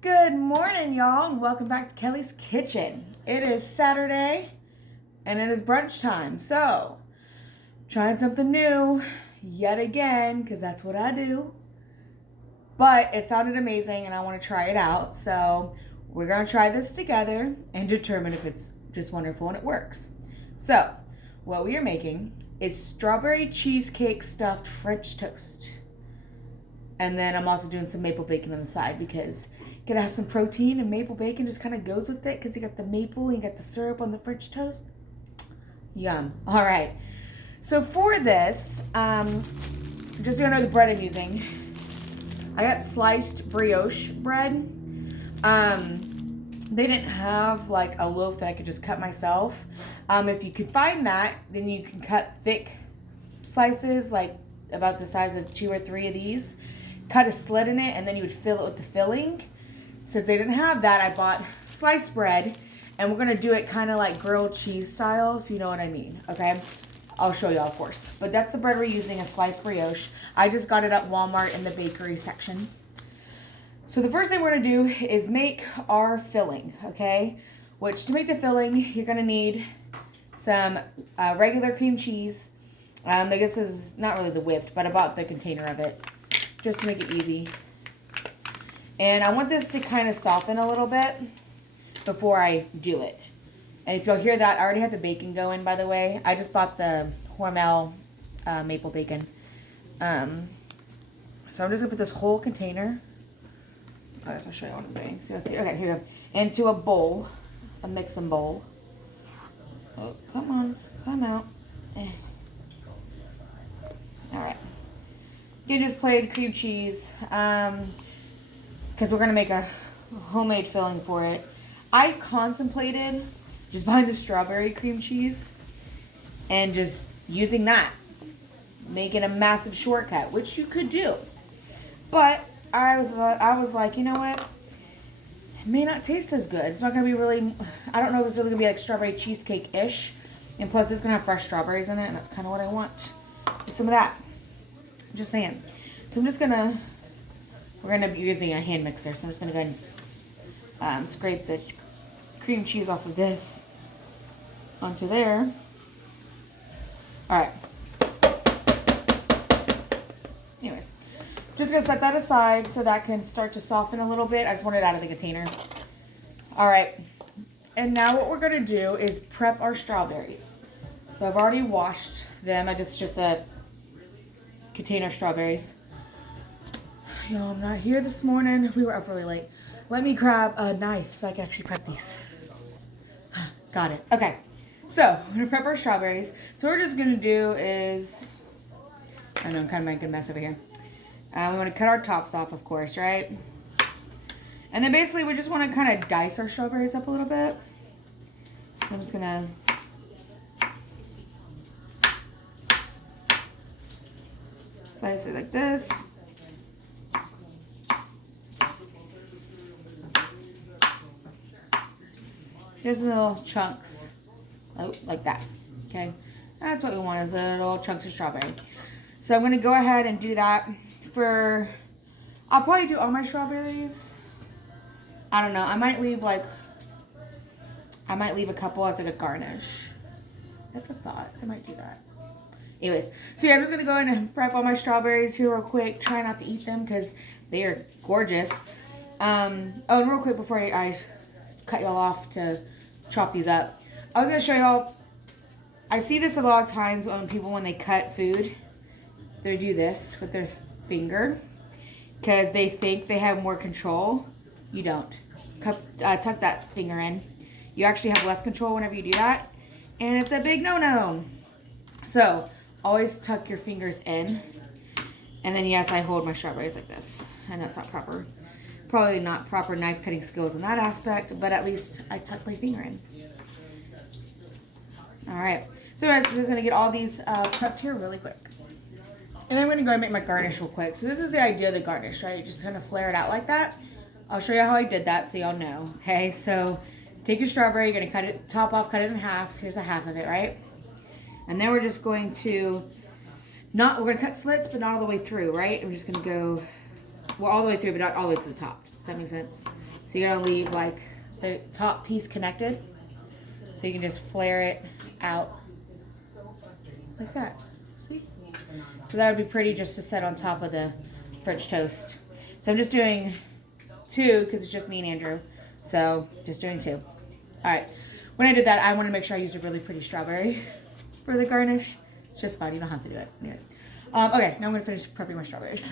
Good morning, y'all, and welcome back to Kelly's Kitchen. It is Saturday, and it is brunch time, so trying something new yet again, because that's what I do. But it sounded amazing, and I want to try it out, so we're going to try this together and determine if it's just wonderful and it works. So, what we are making is strawberry cheesecake stuffed French toast. And then I'm also doing some maple bacon on the side because gotta have some protein, and maple bacon just kind of goes with it because you got the maple and you got the syrup on the French toast. Yum. All right. So for this, just so you know the bread I'm using, I got sliced brioche bread. They didn't have like a loaf that I could just cut myself. If you could find that, then you can cut thick slices, like about the size of 2 or 3 of these. Cut a slit in it, and then you would fill it with the filling. Since they didn't have that, I bought sliced bread, and we're gonna do it kind of like grilled cheese style, if you know what I mean, okay? I'll show y'all, of course. But that's the bread we're using, a sliced brioche. I just got it at Walmart in the bakery section. So the first thing we're gonna do is make our filling, okay? Which, to make the filling, you're gonna need some regular cream cheese. I guess this is not really the whipped, but I bought the container of it, just to make it easy. And I want this to kind of soften a little bit before I do it. And if you'll hear that, I already have the bacon going, by the way. I just bought the Hormel maple bacon. So I'm just going to put this whole container, I guess I'll show you what I'm doing. So let's see. Okay, here we go. Into a bowl, a mixing bowl. Oh, come on, come out. All right. You just plain cream cheese, because we're going to make a homemade filling for it. I contemplated just buying the strawberry cream cheese and just using that, making a massive shortcut, which you could do. But I was like, you know what? It may not taste as good. It's not going to be really, I don't know if it's really going to be like strawberry cheesecake-ish. And plus, it's going to have fresh strawberries in it, and that's kind of what I want. Some of that. Just saying. So I'm just gonna, we're gonna be using a hand mixer, so I'm just gonna go ahead and scrape the cream cheese off of this onto there. All right. Anyways, just gonna set that aside so that can start to soften a little bit. I just want it out of the container. All right. And now what we're gonna do is prep our strawberries. So I've already washed them. Just a container of strawberries. Y'all, I'm not here this morning. We were up really late. Let me grab a knife so I can actually prep these. Got it. Okay. So, I'm going to prep our strawberries. So, what we're just going to do is, I know I'm kind of making a mess over here. We want to cut our tops off, of course, right? And then basically, we just want to kind of dice our strawberries up a little bit. So, I'm just going to slice it like this. Just little chunks, like that, okay? That's what we want, is little chunks of strawberry. So I'm gonna go ahead and do that for, I'll probably do all my strawberries. I don't know, I might leave a couple as like a garnish. That's a thought, I might do that. Anyways, so yeah, I'm just going to go in and prep all my strawberries here real quick. Try not to eat them because they are gorgeous. Oh, and real quick before I cut y'all off to chop these up, I was going to show y'all, I see this a lot of times when they cut food, they do this with their finger because they think they have more control. You don't. Tuck that finger in. You actually have less control whenever you do that, and it's a big no-no. So, always tuck your fingers in. And then, yes, I hold my strawberries like this. And that's not proper. Probably not proper knife cutting skills in that aspect, but at least I tuck my finger in. Alright. So, guys, we're just going to get all these prepped here really quick. And then I'm going to go and make my garnish real quick. So, this is the idea of the garnish, right? You just kind of flare it out like that. I'll show you how I did that so y'all know. Okay, so take your strawberry. You're going to cut it, top off, cut it in half. Here's a half of it, right? And then we're just going to, we're going to cut slits, but not all the way through, right? We're just going to go, well, all the way through, but not all the way to the top. Does that make sense? So you're gonna leave like the top piece connected. So you can just flare it out like that. See? So that would be pretty just to set on top of the French toast. So I'm just doing 2 because it's just me and Andrew. So just doing 2. All right. When I did that, I wanted to make sure I used a really pretty strawberry for the garnish. It's just fun. You don't have to do it. Anyways. Okay, now I'm going to finish prepping my strawberries.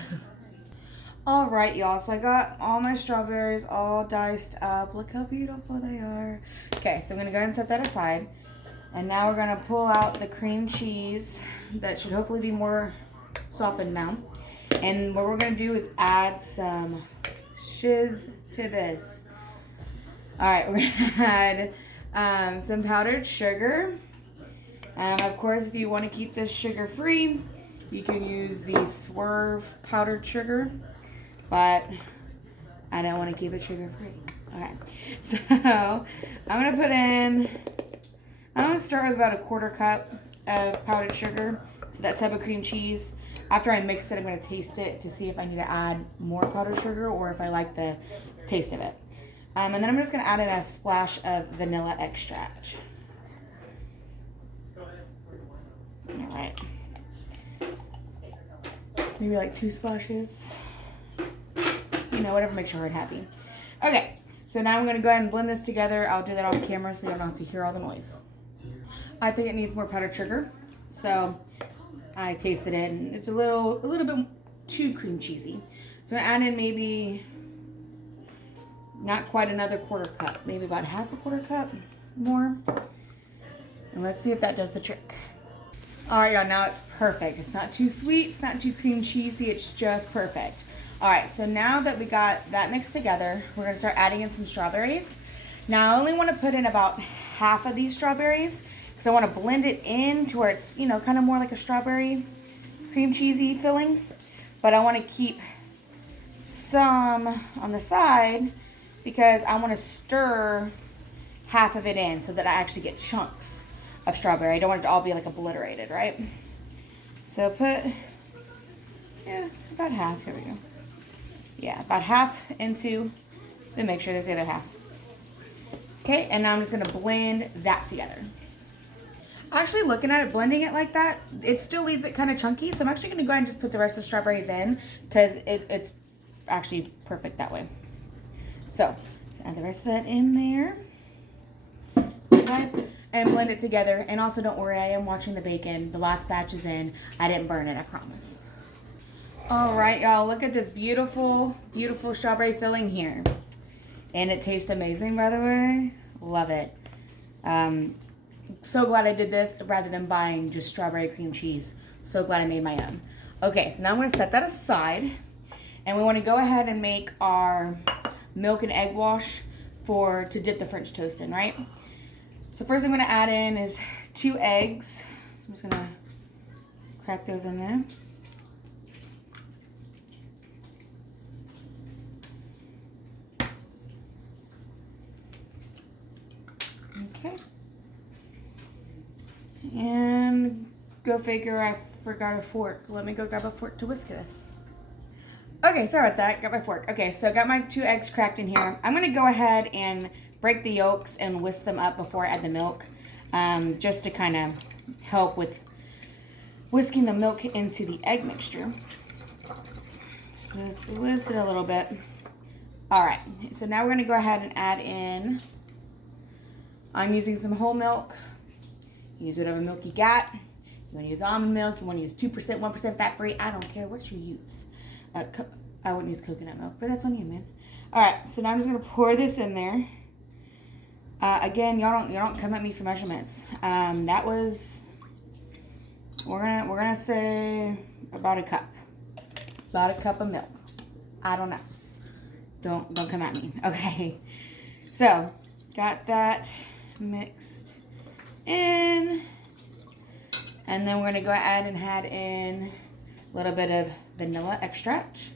All right, y'all. So I got all my strawberries all diced up. Look how beautiful they are. Okay, so I'm going to go ahead and set that aside. And now we're going to pull out the cream cheese. That should hopefully be more softened now. And what we're going to do is add some shiz to this. All right, we're going to add some powdered sugar. Of course, if you want to keep this sugar free, you can use the Swerve powdered sugar. But I don't want to keep it sugar free. Okay, so I'm going to put in, I'm going to start with about a 1/4 cup of powdered sugar to that type of cream cheese. After I mix it, I'm going to taste it to see if I need to add more powdered sugar or if I like the taste of it. And then I'm just going to add in a splash of vanilla extract. All right. Maybe like 2 splashes. You know, whatever makes your heart happy. Okay, so now I'm going to go ahead and blend this together. I'll do that off camera so you don't have to hear all the noise. I think it needs more powdered sugar. So I tasted it and it's a little bit too cream cheesy. So I add in maybe not quite another 1/4 cup, maybe about half a 1/4 cup more. And let's see if that does the trick. All right, y'all, now it's perfect. It's not too sweet, it's not too cream cheesy, it's just perfect. All right, so now that we got that mixed together, we're gonna start adding in some strawberries. Now I only wanna put in about half of these strawberries because I wanna blend it in to where it's, you know, kind of more like a strawberry cream cheesy filling. But I wanna keep some on the side because I wanna stir half of it in so that I actually get chunks of strawberry. I don't want it to all be like obliterated, right? So put, yeah, about half, here we go. Yeah, about half into the mixture. There's the other half. Okay, and now I'm just gonna blend that together. Actually, looking at it, blending it like that, it still leaves it kind of chunky. So I'm actually gonna go ahead and just put the rest of the strawberries in because it's actually perfect that way. So add the rest of that in there. And blend it together. And also don't worry, I am watching the bacon. The last batch is in. I didn't burn it, I promise. All right, y'all, look at this beautiful, beautiful strawberry filling here. And it tastes amazing, by the way. Love it. So glad I did this rather than buying just strawberry cream cheese. So glad I made my own. Okay, so now I'm gonna set that aside. And we wanna go ahead and make our milk and egg wash to dip the French toast in, right? So first I'm gonna add in is 2 eggs. So I'm just gonna crack those in there. Okay. And go figure, I forgot a fork. Let me go grab a fork to whisk this. Okay, sorry about that. Got my fork. Okay, so I got my 2 eggs cracked in here. I'm gonna go ahead and break the yolks and whisk them up before I add the milk, just to kind of help with whisking the milk into the egg mixture. Just whisk it a little bit. All right, so now we're gonna go ahead and add in, I'm using some whole milk. Use whatever milk you got. You wanna use almond milk, you wanna use 2%, 1% fat-free, I don't care what you use. I wouldn't use coconut milk, but that's on you, man. All right, so now I'm just gonna pour this in there. Again, y'all don't come at me for measurements. That was, we're gonna say about a cup of milk. I don't know. Don't come at me. Okay. So got that mixed in, and then we're gonna go ahead and add in a little bit of vanilla extract.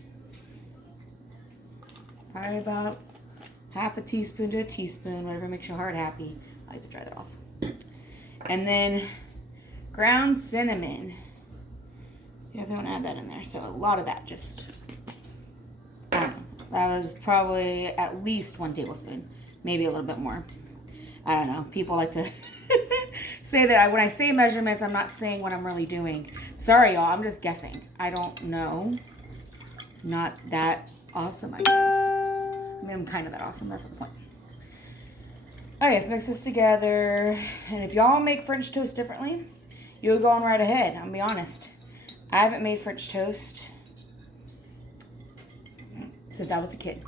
Probably about half a teaspoon to a teaspoon, whatever makes your heart happy. I like to dry that off. And then ground cinnamon. Yeah, don't add that in there. So a lot of that, just, I don't know, That was probably at least 1 tablespoon, maybe a little bit more. I don't know. People like to say that when I say measurements, I'm not saying what I'm really doing. Sorry, y'all. I'm just guessing. I don't know. Not that awesome, I guess. I mean, I'm kind of that awesome. That's the point. Okay, let's mix this together. And if y'all make French toast differently, you'll go on right ahead. I'll be honest. I haven't made French toast since I was a kid.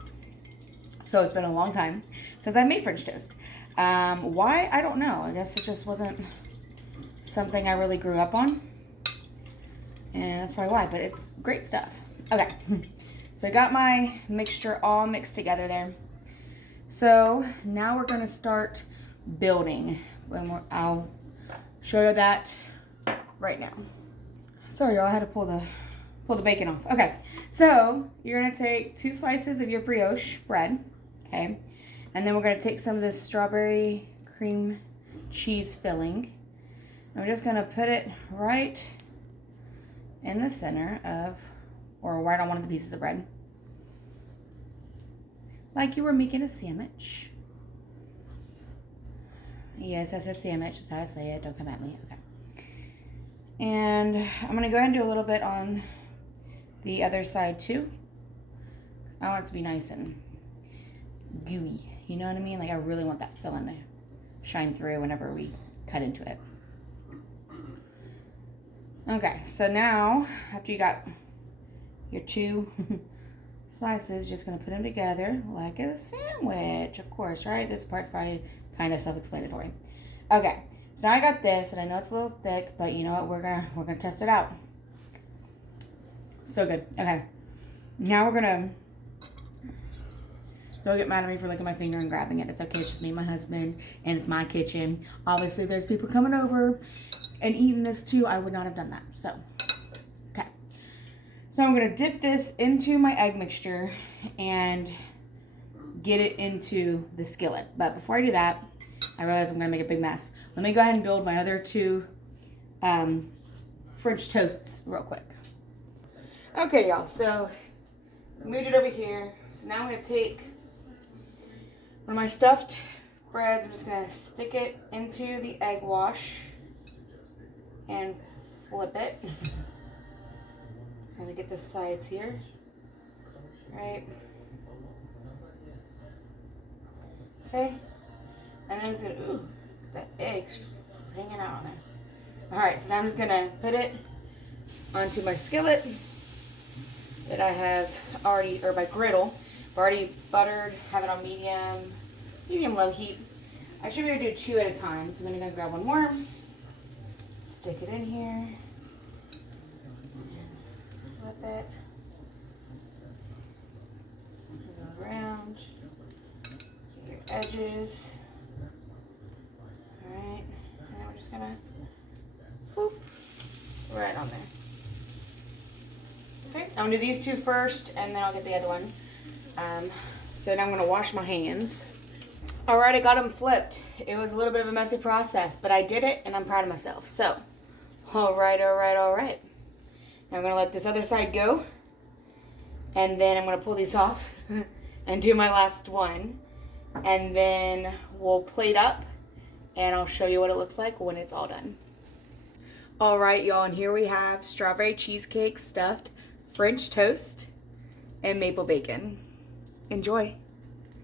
So it's been a long time since I made French toast. Why? I don't know. I guess it just wasn't something I really grew up on. And that's probably why, but it's great stuff. Okay, so I got my mixture all mixed together there. So now we're gonna start building. I'll show you that right now. Sorry, y'all, I had to pull the bacon off. Okay, so you're gonna take 2 slices of your brioche bread, okay? And then we're gonna take some of this strawberry cream cheese filling. And we're just gonna put it right in the center of, or right on one of the pieces of bread. Like you were making a sandwich. Yes, I said sandwich. That's how I say it. Don't come at me. Okay. And I'm going to go ahead and do a little bit on the other side too. I want it to be nice and gooey. You know what I mean? Like I really want that filling to shine through whenever we cut into it. Okay, so now after you got your 2 slices, just gonna put them together like a sandwich, of course, right? This part's probably kind of self-explanatory. Okay, so now I got this, and I know it's a little thick, but you know what? We're gonna test it out. So good. Okay, now we're gonna. Don't get mad at me for licking my finger and grabbing it. It's okay. It's just me and my husband, and it's my kitchen. Obviously, there's people coming over and eating this too. I would not have done that. So. So I'm going to dip this into my egg mixture and get it into the skillet. But before I do that, I realize I'm going to make a big mess. Let me go ahead and build my other 2 French toasts real quick. Okay, y'all. So moved it over here. So now I'm going to take one of my stuffed breads. I'm just going to stick it into the egg wash and flip it. Trying to get the sides here, right? Okay, and then I'm just gonna, ooh, that egg's hanging out on there. All right, so now I'm just gonna put it onto my skillet that I have already, or my griddle. I've already buttered, have it on medium low heat. I should be able to do 2 at a time, so I'm gonna go grab one more, stick it in here. Flip it, go around, get your edges, alright, and then we're just gonna, whoop, right on there. Okay, I'm gonna do these 2 first, and then I'll get the other one. So now I'm gonna wash my hands. Alright, I got them flipped. It was a little bit of a messy process, but I did it, and I'm proud of myself. So, alright. I'm going to let this other side go, and then I'm going to pull these off and do my last one, and then we'll plate up, and I'll show you what it looks like when it's all done. All right, y'all, and here we have strawberry cheesecake stuffed French toast and maple bacon. Enjoy.